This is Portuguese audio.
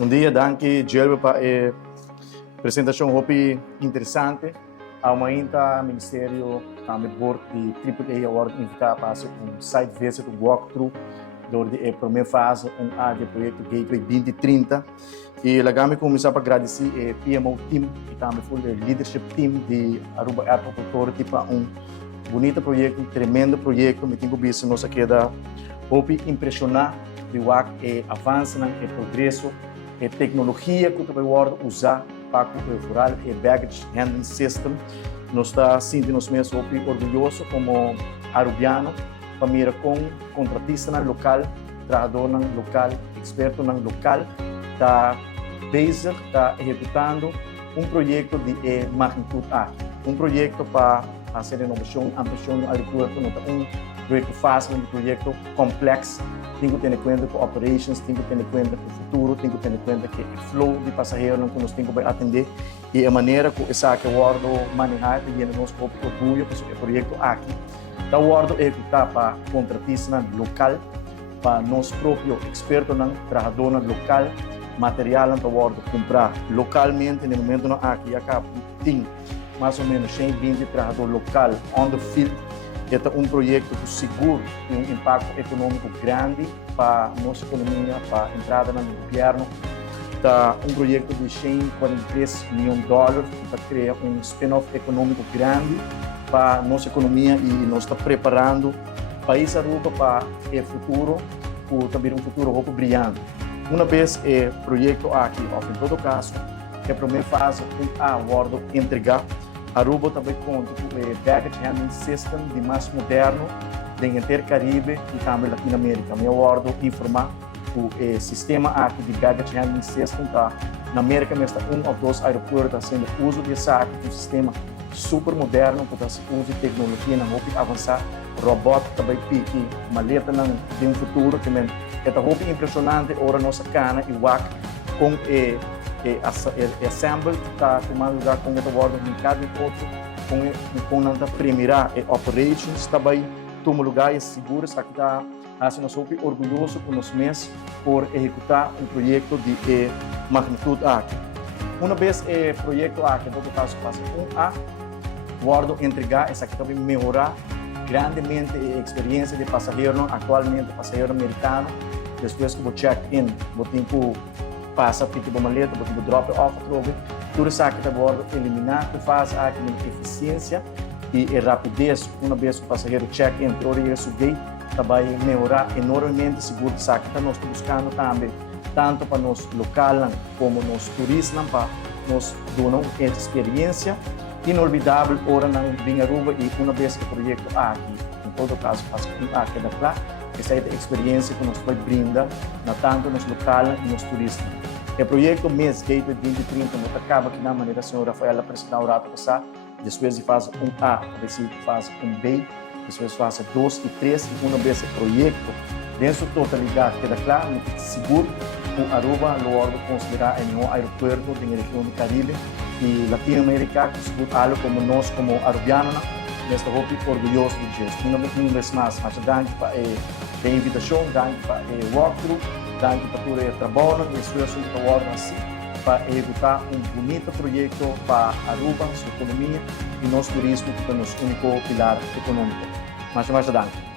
Bom dia, danke, Gelbe, para a apresentação hopi interessante. Aumenta o Ministério também board de AAA Award invitar para fazer site visit, walkthrough, durante a primeira fase do projeto Gateway 2030. E lá me começar para agradecer o PMO Team e também o leadership team de Aruba Airport Authority para bonito projeto, tremendo projeto. Me tenho visto nossa queda hopi impressionar de o avanço, o progresso, a tecnologia que o vai usar para configurar o baggage handling system. Nós estamos sentindo mesmo orgulhosos como arubiano, família com contratista local, trabalhador local, experto local, está executando projeto de magnitude A, projeto para fazer inovação, ambição no aeroporto, não projeto fácil, projeto complexo, tem que ter em conta com operations, tem que ter em conta com o futuro, tem que ter em conta que o flow de passageiros que nós temos que atender e a maneira que essa que o World manejar e nós com orgulho para o projeto aqui. Da World executar para contratista local, para nós próprios expertos trabalhador local, material da World comprar localmente no momento aqui acá tem mais ou menos 120 trabalhadores local on the field. Este é projeto que seguro tem impacto econômico grande para a nossa economia, para a entrada no governo. Está projeto de 143 milhões de dólares para criar spin-off econômico grande para a nossa economia e nós estamos preparando o país Aruba para o futuro, para também futuro muito brilhante. Uma vez o projeto aqui, em todo caso, a primeira fase a World entregar. Aruba também conta com o baggage handling system de mais moderno do Intercaribe e também Latinoamérica. Meu World informar o sistema aqui de baggage handling system está na América, mas está ou dois aeroportos sendo uso desse sistema super moderno, que se usa tecnologia na roupa avançar, robô também pique, maleta de futuro também. É muito impressionante ora nossa cana e WAC com assemble está tomando lugar com o World em cada outro com a primeira operations também toma lugar e seguro aqui está assim nós somos orgulhosos por nós mesmos por executar projeto de magnitude A. Uma vez o projeto A, que em todo caso faz A, World entregar essa aqui também melhorar grandemente a experiência de passageiro, atualmente passageiro americano, depois que o check-in, o tempo passa tipo maleta, tipo drop off, tudo isso aqui está World eliminar, que faz aqui a eficiência e a rapidez, uma vez que o passageiro check-in, teoria subir, vai melhorar enormemente seguro isso aqui está nós buscando também, tanto para nós local como nós turistas, para nós dar uma experiência inolvidável ora na Aruba e uma vez que o projeto aqui, em todo caso, faz aqui da claro, essa é a experiência que nós podemos brindar, tanto nos local e nos turistas. O projeto MES Gateway 2030 não acaba aqui na maneira a senhora Rafaela apresentar o rato passar, depois de faz A, depois faz B, depois faz 2 e 3 e uma vez o projeto dentro da totalidade queda claro, não fica seguro o Aruba logo considerar o novo aeroporto da região do Caribe e Latinoamérica, que seguro algo como nós como arubianos, nós estamos orgulhosos de isso. Uma vez mais, danke para a invitação, danke para o walkthrough, danke para todo o trabalho e esforço que está World assim para executar bonito projeto para Aruba, sua economia e nosso turismo, que é o nosso único pilar econômico. Mais danke.